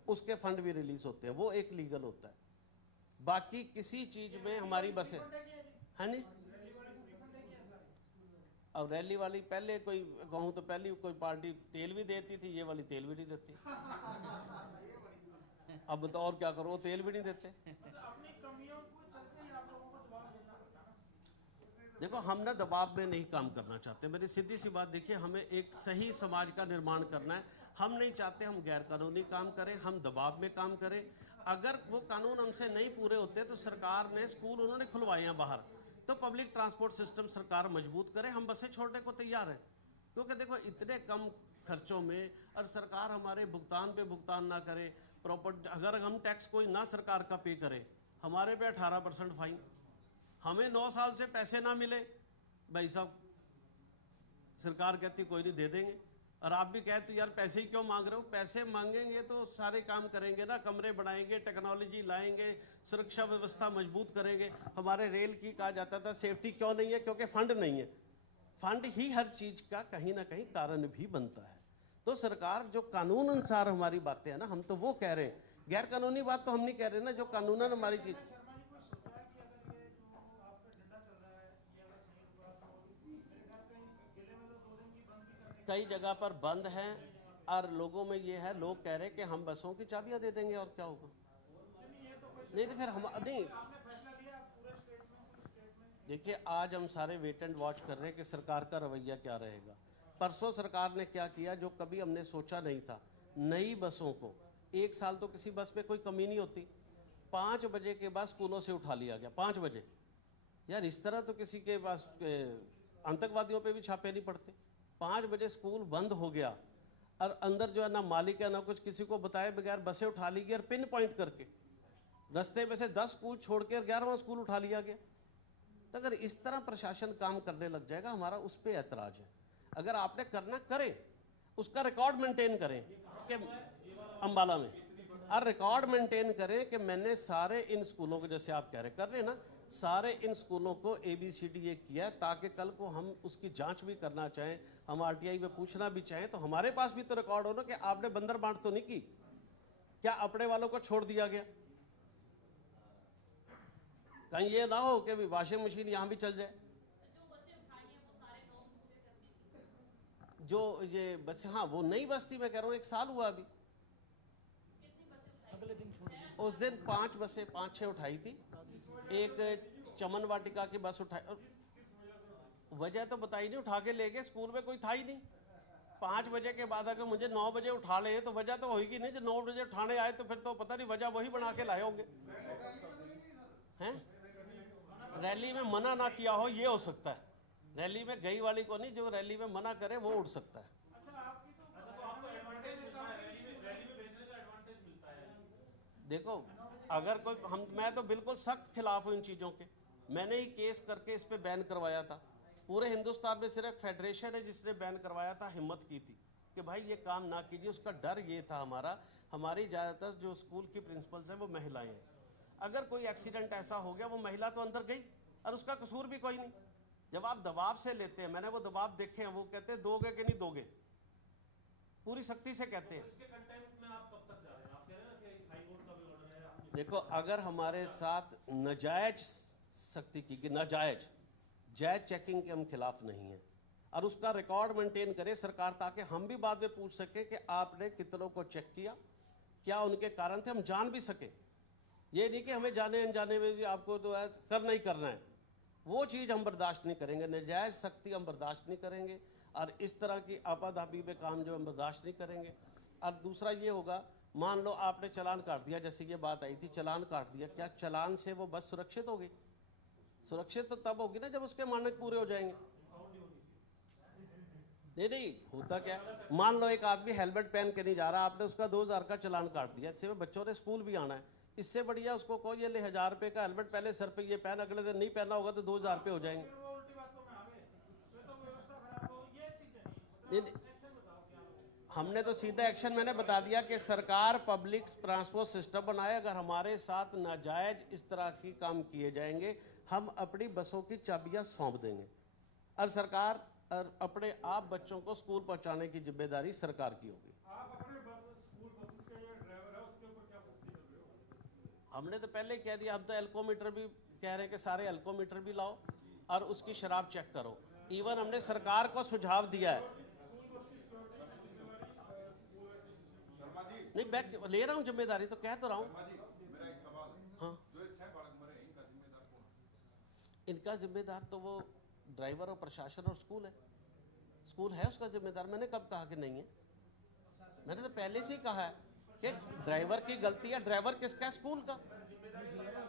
उसके फंड भी रिलीज होते हैं, वो एक लीगल होता है। बाकी किसी चीज में हमारी बसें है नहीं। अब रैली वाली पहले कोई कहूँ तो पहले कोई पार्टी तेल भी देती थी, ये वाली तेल भी नहीं देती। अब बताओ और क्या करो, वो तेल भी नहीं देते। देखो हम ना दबाव में नहीं काम करना चाहते, मेरी सीधी सी बात देखिए, हमें एक सही समाज का निर्माण करना है। हम नहीं चाहते हम गैर कानूनी काम करें, हम दबाव में काम करें। अगर वो कानून हमसे नहीं पूरे होते तो सरकार ने स्कूल उन्होंने खुलवाए हैं बाहर, तो पब्लिक ट्रांसपोर्ट सिस्टम सरकार मजबूत करे, हम बसें छोड़ने को तैयार हैं। क्योंकि देखो इतने कम खर्चों में, और सरकार हमारे भुगतान पे भुगतान ना करे प्रॉपर, अगर हम टैक्स कोई ना सरकार का पे करे, हमारे पे 18% फाइन। हमें 9 साल से पैसे ना मिले, भाई साहब सरकार कहती कोई नहीं दे देंगे, और आप भी कहते यार पैसे ही क्यों मांग रहे हो। पैसे मांगेंगे तो सारे काम करेंगे ना, कमरे बढ़ाएंगे, टेक्नोलॉजी लाएंगे, सुरक्षा व्यवस्था मजबूत करेंगे। हमारे रेल की कहा जाता था सेफ्टी क्यों नहीं है, क्योंकि फंड नहीं है। फंड ही हर चीज का कहीं ना कहीं कारण भी बनता है। तो सरकार जो कानून अनुसार हमारी बातें हैं ना, हम तो वो कह रहे हैं, गैर कानूनी बात तो हम नहीं कह रहे ना, जो कानूनन हमारी चीज। शर्मा जी को सोचा है कि अगर ये जो आपका झंडा चल रहा है ये अगर सही हुआ तो मेरे ख्याल कहीं जिले में तो 2 दिन की बंद भी करने कई जगह पर बंद है, और लोगों में ये है, लोग कह रहे हैं कि हम बसों की चाबियां दे देंगे और क्या होगा। नहीं तो फिर हम नहीं, आपने फैसला लिया पूरे स्टेट में। देखिए आज हम सारे वेट एंड वॉच कर रहे हैं कि सरकार का रवैया क्या रहेगा। परसों सरकार ने क्या किया जो कभी हमने सोचा नहीं था, नई बसों को, 1 साल तो किसी बस में कोई कमी नहीं होती, 5 बजे के बाद स्कूलों से उठा लिया गया। 5 बजे, यार इस तरह तो किसी के पास आतंकवादियों पे भी छापे नहीं पड़ते। 5 बजे स्कूल बंद हो गया, और अंदर जो है ना मालिक है ना कुछ, किसी को बताए बगैर बसें उठा ली गई, और पिन पॉइंट करके रास्ते में से 10 स्कूल छोड़ के 11वां स्कूल उठा लिया गया। तो अगर इस तरह प्रशासन काम करने लग जाएगा, हमारा उस पर ऐतराज है। अगर आपने करना करें, उसका रिकॉर्ड मेंटेन करें कि अंबाला में, और रिकॉर्ड मेंटेन करें कि मैंने सारे इन स्कूलों को, जैसे आप कह रहे कर रहे हैं ना, सारे इन स्कूलों को ABCD ये किया, ताकि कल को हम उसकी जांच भी करना चाहें, हम RTI में पूछना भी चाहें तो हमारे पास भी तो रिकॉर्ड हो ना कि आपने बंदर बांट तो नहीं की, क्या अपने वालों को छोड़ दिया गया। कहीं ये ना हो कि वॉशिंग मशीन यहां भी चल जाए। जो बसें उठाई हैं वो सारे 9 स्कूलें कर दी थी। जो ये बस, हाँ वो नई बस थी, मैं कह रहा हूँ 1 साल हुआ अभी। कितनी बसें उठाई? अगले दिन उस दिन 5 बसें 5-6 उठाई थी, एक चमन वाटिका की बस उठाई, वजह तो बताई नहीं, उठा के ले गए, स्कूल में कोई था ही नहीं। 5 बजे के बाद अगर मुझे 9 बजे उठा ले तो वजह तो होगी नहीं, जो 9 बजे उठाने आए तो फिर तो पता नहीं वजह वही बना के लाए होंगे। हैं रैली में मना ना किया हो ये हो सकता है, रैली में गई वाली को नहीं, जो रैली में मना करे वो उड़ सकता है। देखो अगर कोई मैं तो बिल्कुल सख्त खिलाफ हूं इन चीजों के। मैंने ही केस करके इस पे बैन करवाया था। पूरे हिंदुस्तान में सिर्फ फेडरेशन है जिसने बैन करवाया था, हिम्मत की थी कि भाई ये काम ना कीजिए। उसका डर ये था हमारी ज़्यादातर जो स्कूल की प्रिंसिपल्स हैं वो महिलाएं हैं। अगर कोई एक्सीडेंट ऐसा हो गया, वो महिला तो अंदर गई और उसका कसूर भी कोई नहीं। जब आप दबाव से लेते हैं, मैंने वो दबाव देखे हैं, वो कहते हैं दोगे कि नहीं दोगे, पूरी सख्ती से कहते हैं। इसके कंटेंट में आप कब तक जा रहे हैं? आप कह रहे हैं ना कि हाई कोर्ट का भी ऑर्डर है। देखो अगर हमारे साथ नाजायज सख्ती की, नाजायज जायज चेकिंग के हम खिलाफ नहीं है, और उसका रिकॉर्ड मेंटेन करे सरकार, ताकि हम भी बाद में पूछ सके कि आपने कितनों को चेक किया, क्या उनके कारण थे, हम जान भी सके। ये नहीं कि हमें जाने अनजाने में भी आपको तो है करना ही करना है, वो चीज़ हम बर्दाश्त नहीं करेंगे। नाजायज सख्ती हम बर्दाश्त नहीं करेंगे, और इस तरह की आपाधापी में काम जो हम बर्दाश्त नहीं करेंगे। और दूसरा ये होगा, मान लो आपने चालान काट दिया, जैसे ये बात आई थी, चालान काट दिया, क्या चालान से वो बस सुरक्षित होगी? सुरक्षित तो तब होगी ना जब उसके मानक पूरे हो जाएंगे। नहीं होता क्या, मान लो एक आदमी हेलमेट पहन के नहीं जा रहा, आपने उसका 2000 का चालान काट दिया, इससे बच्चों ने स्कूल भी आना है, इससे बढ़िया उसको कहो ये ले 1000 रुपये का हेलमेट पहले सर पे ये पहन, अगले दिन नहीं पहना होगा तो 2000 रुपये हो जाएंगे। हमने तो सीधा एक्शन मैंने बता दिया कि सरकार पब्लिक ट्रांसपोर्ट सिस्टम बनाए। अगर हमारे साथ नाजायज इस तरह की काम किए जाएंगे, हम अपनी बसों की चाबियां सौंप देंगे, और सरकार और अपने आप बच्चों को स्कूल पहुंचाने की जिम्मेदारी सरकार की होगी। आप अपने स्कूल बसेस के जो ड्राइवर है उसके ऊपर क्या सख्ती कर रहे हो? हमने तो पहले कह दिया, हम तो एल्कोमीटर भी कह रहे हैं कि सारे एल्कोमीटर भी लाओ और उसकी शराब चेक करो। इवन हमने सरकार को सुझाव दिया है। नहीं बैक ले रहा हूँ जिम्मेदारी, तो कह तो रहा हूँ। मेरा एक सवाल है। हाँ, जो 6 बालक मरे हैं, इनका जिम्मेदार कौन है? इनका जिम्मेदार तो वो ड्राइवर और प्रशासन और स्कूल है। स्कूल है उसका जिम्मेदार। मैंने कब कहा कि नहीं है? मैंने तो पहले से ही कहा है कि ड्राइवर की गलती है। ड्राइवर किसका? स्कूल का।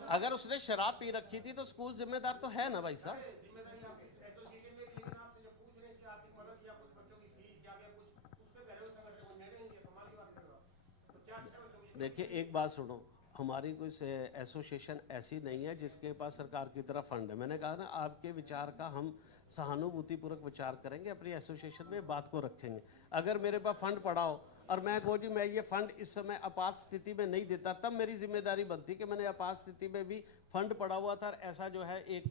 अगर उसने शराब पी रखी थी तो स्कूल जिम्मेदार तो है ना भाई साहब। जिम्मेदारी आपकी एसोसिएशन में, लेकिन आपसे जब पूछ रहे हैं कि आर्थिक मदद या कुछ बच्चों की फीस या कुछ उस पे घरेलू संगठन को निर्णय नहीं है, कमाल की बात कर रहे हो आप। तो क्या बच्चों की देखिए एक बात सुनो, हमारी कोई एसोसिएशन ऐसी नहीं है जिसके पास सरकार की तरफ फंड है। मैंने कहा ना, आपके विचार का हम सहानुभूतिपूर्वक विचार करेंगे, अपनी एसोसिएशन में बात को रखेंगे। अगर मेरे पास फंड पड़ा हो और मैं कहूँ जी मैं ये फंड इस समय आपात स्थिति में नहीं देता, तब मेरी जिम्मेदारी बनती कि मैंने आपात स्थिति में भी फंड पड़ा हुआ था और ऐसा जो है एक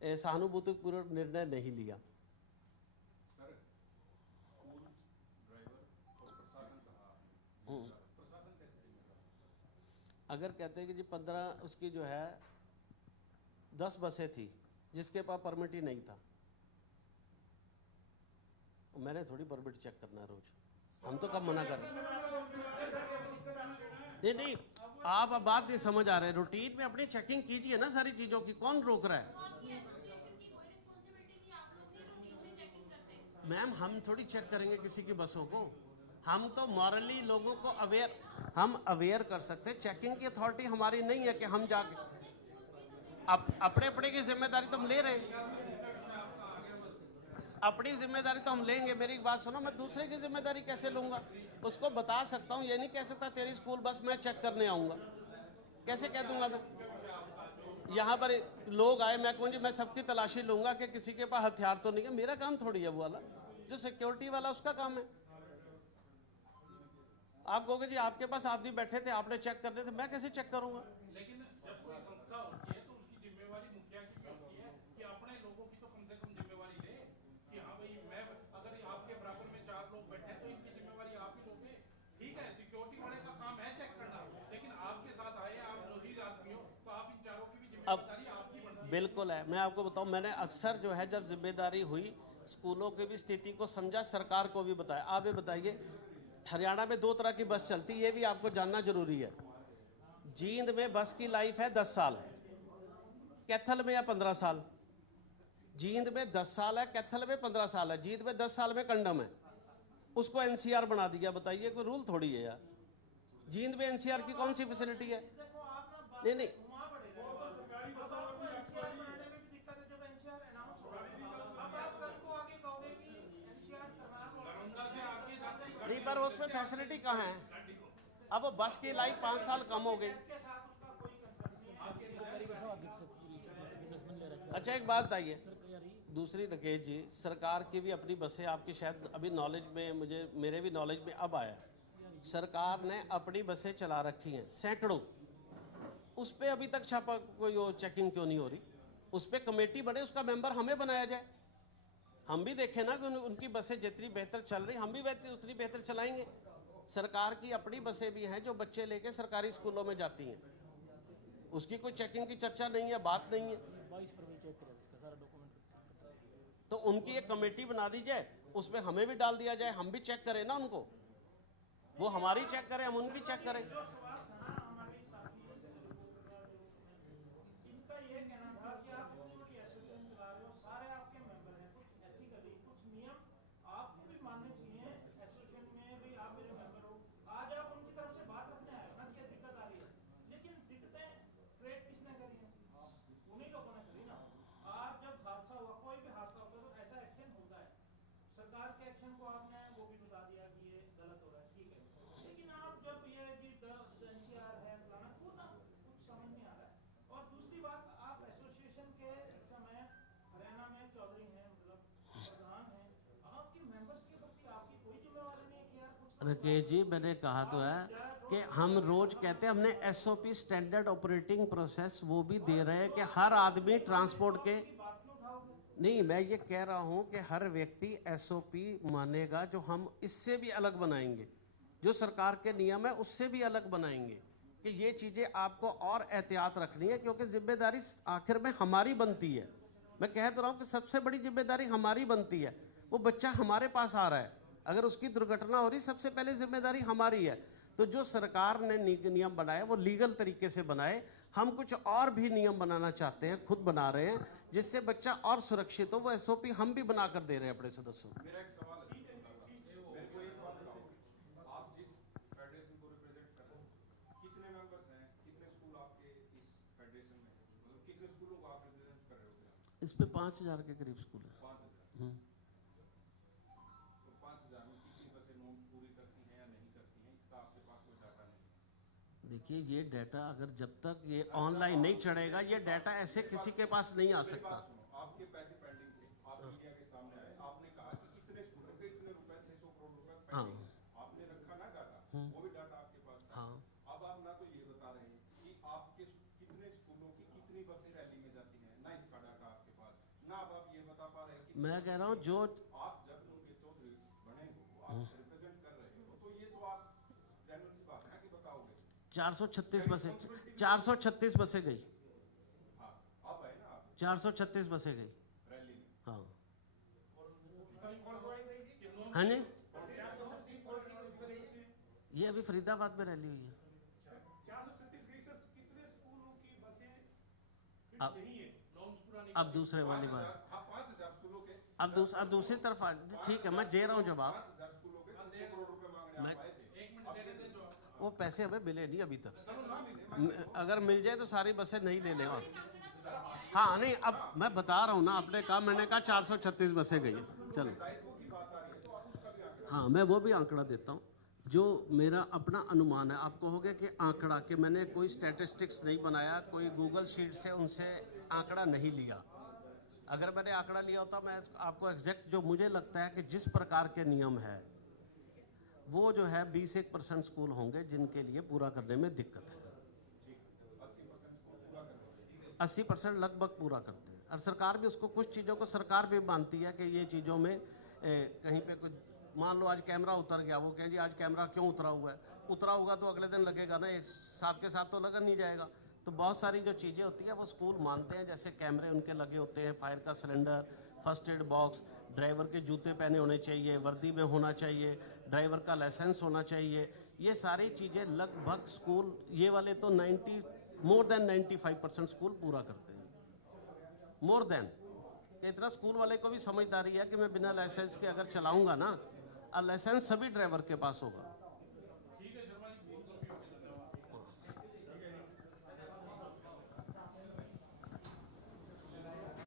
सहानुभूतिपूर्वक निर्णय नहीं लिया। सर, स्कूल, ड्राइवर और प्रशासन कहाँ, प्रशासन कैसे जिम्मेदार? अगर कहते हैं कि जी 15 उसकी जो है 10 बसें थी जिसके पास परमिट ही नहीं था, मैंने थोड़ी परमिट चेक करना है रोज, हम तो कब मना कर रहे हैं। नहीं, आप अब बात नहीं समझ आ रहे। रूटीन में अपनी चेकिंग कीजिए ना सारी चीजों की, कौन रोक रहा है? आपकी एसोसिएशन की कोई रिस्पांसिबिलिटी नहीं, आप लोग नहीं रूटीन में चेकिंग करते। मैम, हम थोड़ी चेक करेंगे किसी की बसों को, हम तो मॉरली लोगों को अवेयर कर सकते हैं। चेकिंग की अथॉरिटी हमारी नहीं है कि हम जाके अपने अपने की जिम्मेदारी तो हम ले रहे हैं, अपनी जिम्मेदारी तो हम लेंगे। मेरी एक बात सुनो, मैं दूसरे की जिम्मेदारी कैसे लूंगा? उसको बता सकता हूँ, ये नहीं कह सकता तेरी स्कूल बस मैं चेक करने आऊंगा, कैसे कह दूंगा मैं? यहाँ पर लोग आए, मैं कहूँ जी मैं सबकी तलाशी लूंगा कि किसी के पास हथियार तो नहीं है, मेरा काम थोड़ी है वो वाला, जो सिक्योरिटी वाला उसका काम है। आप कहोगे जी आपके पास आदमी बैठे थे, आपने चेक करने थे, मैं कैसे चेक करूंगा? लेकिन जब कोई संस्था होती है तो उसकी जिम्मेवारी मुखिया की भी होती है कि अपने लोगों की तो कम से कम जिम्मेवारी ले कि हाँ भाई, मैं अगर आपके बराबर में 4 लोग बैठे हैं तो इनकी जिम्मेवारी आप ही लोगे। ठीक है, सिक्योरिटी वाले का काम है चेक करना, लेकिन आपके साथ आए, आप लोग आदमी हो, तो आप इन चारों की भी जिम्मेदारी आपकी बनती है। बिल्कुल है। मैं आपको बताऊं, मैंने अक्सर जो है जब जिम्मेदारी हुई स्कूलों की भी स्थिति को समझा, सरकार को भी बताया। आप ये बताइए, हरियाणा में 2 तरह की बस चलती है, ये भी आपको जानना जरूरी है। जींद में बस की लाइफ है 10 साल, कैथल में या 15 साल। जींद में 10 साल है, कैथल में 15 साल है। जींद में 10 साल में कंडम है, उसको एनसीआर बना दिया। बताइए, कोई रूल थोड़ी है यार। जींद में एनसीआर की कौन सी फैसिलिटी है? नहीं नहीं, नहीं, पर उसमें फैसिलिटी कहाँ है? अब वो बस की लाइफ 5 साल कम हो गई। अच्छा, एक बात बताइए, दूसरी राकेश जी, सरकार की भी अपनी बसें, आपकी शायद अभी नॉलेज में, मेरे भी नॉलेज में अब आया, सरकार ने अपनी बसें चला रखी हैं सैकड़ों। उस पर अभी तक छापा कोई वो चेकिंग क्यों नहीं हो रही? उस पर कमेटी बने, उसका मेंबर हमें बनाया जाए, हम भी देखें ना कि उनकी बसें जितनी बेहतर चल रही, हम भी उतनी बेहतर चलाएंगे। सरकार की अपनी बसें भी हैं जो बच्चे लेके सरकारी स्कूलों में जाती हैं, उसकी कोई चेकिंग की चर्चा नहीं है, बात नहीं है। 22 फरवरी चेक करें इसका सारा डॉक्यूमेंट। तो उनकी एक कमेटी बना दी जाए, उसमें हमें भी डाल दिया जाए, हम भी चेक करें ना उनको, वो हमारी चेक करें, हम उनकी चेक करें। इनका ये कहना था कि आप इतनी बड़ी एसोसिएशन चला रहे हो, सारे आपके मेंबर हैं, कुछ एथिकली कुछ नियम आपको भी मानने चाहिए एसोसिएशन में भी, आप मेरे मेंबर हो। आज आप उनकी तरफ से बात रखने आए ना कि दिक्कत आ रही है, लेकिन दिक्कतें क्रिएट किसने करी है? उन्हीं लोगों ने करी ना। आज जब हादसा हुआ, कोई भी हादसा होता है तो ऐसा एक्शन होता है, सरकार के एक्शन को आपने वो भी बता दिया कि ये गलत हो रहा है, ठीक है, लेकिन आप जब ये एनसीआर है फलाना, वो ना कुछ समझ नहीं आ रहा है। और दूसरी बात, आप एसोसिएशन के इस समय हरियाणा में चौधरी हैं, मतलब प्रधान हैं, आपके मेंबर्स के प्रति आपकी कोई जिम्मेवारी नहीं है कि यार कुछ? राकेश जी, मैंने कहा तो है कि हम रोज कहते हैं हमने एसओपी स्टैंडर्ड ऑपरेटिंग प्रोसेस वो भी दे रहे हैं कि हर आदमी ट्रांसपोर्ट के, नहीं, मैं ये कह रहा हूं कि हर व्यक्ति एसओपी मानेगा, जो हम इससे भी अलग बनाएंगे, जो सरकार के नियम है उससे भी अलग बनाएंगे कि ये चीजें आपको और एहतियात रखनी है, क्योंकि जिम्मेदारी आखिर में हमारी बनती है। मैं कह तो रहा हूं कि सबसे बड़ी जिम्मेदारी हमारी बनती है। वो बच्चा हमारे पास आ रहा है, अगर उसकी दुर्घटना हो रही, सबसे पहले जिम्मेदारी हमारी है। तो जो सरकार ने नियम बनाए वो लीगल तरीके से बनाए। हम कुछ और भी नियम बनाना चाहते हैं, खुद बना रहे हैं, जिससे बच्चा और सुरक्षित हो। वो एसओपी हम भी बनाकर दे रहे हैं अपने सदस्यों को। मेरा एक सवाल है, मेरे को एक बात बताओ, आप जिस फेडरेशन को रिप्रेजेंट कर रहे हो, कितने मेंबर्स हैं, कितने स्कूल आपके इस फेडरेशन में, मतलब कितने स्कूलों को आप रिप्रेजेंट कर रहे हो? इस पे 5000 के करीब स्कूल है। 5000। तो 5000 में कितनी बसें नॉर्म्स पूरी करती हैं या नहीं करती हैं, इसका आपके पास कोई डाटा नहीं? देखिए ये डाटा अगर जब तक ये ऑनलाइन नहीं चढ़ेगा, ये डाटा ऐसे किसी के पास नहीं आ सकता। आपके पैसे पेंडिंग थे, आप मीडिया के सामने आए, आपने कहा कि इतने स्टूडेंट के इतने रुपए 600 करोड़ रुपए पेंडिंग है, आपने रखा ना डाटा, वो भी डाटा आपके पास था। अब आप ना तो ये बता रहे हैं कि आपके कितने स्कूलों की कितनी बसें रैली में जाती हैं, ना इसका डाटा आपके पास, ना अब आप ये बता पा रहे हैं कि मैं कह रहा हूँ जो आप जब उनके चौधरी बने हो, आप रिप्रेजेंट कर रहे हो, तो ये तो आप जेन्युइन सी बात है ना कि बताओगे। 436 बसें 436 बसें गई, हाँ, अब है ना आप 436 बसें गई। रैली में। हाँ कौन हाँ जी, सी ये अभी फरीदाबाद में रैली हुई है। 436 गई सर, कितने स्कूलों की बसें फिट अब नहीं है? अब दूसरे वाली बात, हाँ, 5,000 स्कूलों के अब दूसरी तरफ ठीक है, मैं दे रहा हूँ जवाब। 5,000 स्कूलों के 600 करोड़ रुपए मांगने मैं- आप आए थे। वो पैसे हमें मिले नहीं अभी तक, अगर मिल जाए तो सारी बसें नहीं ले लेगा। हाँ नहीं, अब मैं बता रहा हूँ ना, आपने कहा, मैंने कहा 436 बसें गई। चलो हाँ, मैं वो भी आंकड़ा देता हूँ जो मेरा अपना अनुमान है। आप कहोगे कि आंकड़ा, कि मैंने कोई स्टैटिस्टिक्स नहीं बनाया, कोई गूगल शीट से उनसे आंकड़ा नहीं लिया। अगर मैंने आंकड़ा लिया होता, मैं आपको एग्जैक्ट जो मुझे लगता है कि जिस प्रकार के नियम है, वो जो है 21% स्कूल होंगे जिनके लिए पूरा करने में दिक्कत है। 80% लगभग पूरा करते हैं, और सरकार भी उसको, कुछ चीज़ों को सरकार भी मानती है कि ये चीज़ों में कहीं पे कुछ, मान लो आज कैमरा उतर गया, वो कहें जी आज कैमरा क्यों उतरा हुआ है, उतरा होगा तो अगले दिन लगेगा ना, एक साथ के साथ तो लगा नहीं जाएगा। तो बहुत सारी जो चीज़ें होती है वो स्कूल मानते हैं, जैसे कैमरे उनके लगे होते हैं, फायर का cylinder, first aid box, driver के जूते पहने होने चाहिए, वर्दी में होना चाहिए, ड्राइवर का लाइसेंस होना चाहिए। ये सारी चीज़ें लगभग स्कूल, ये वाले तो मोर देन 95% स्कूल पूरा करते हैं। मोर देन, इतना स्कूल वाले को भी समझदारी है कि मैं बिना लाइसेंस के अगर चलाऊंगा ना, और लाइसेंस सभी ड्राइवर के पास होगा,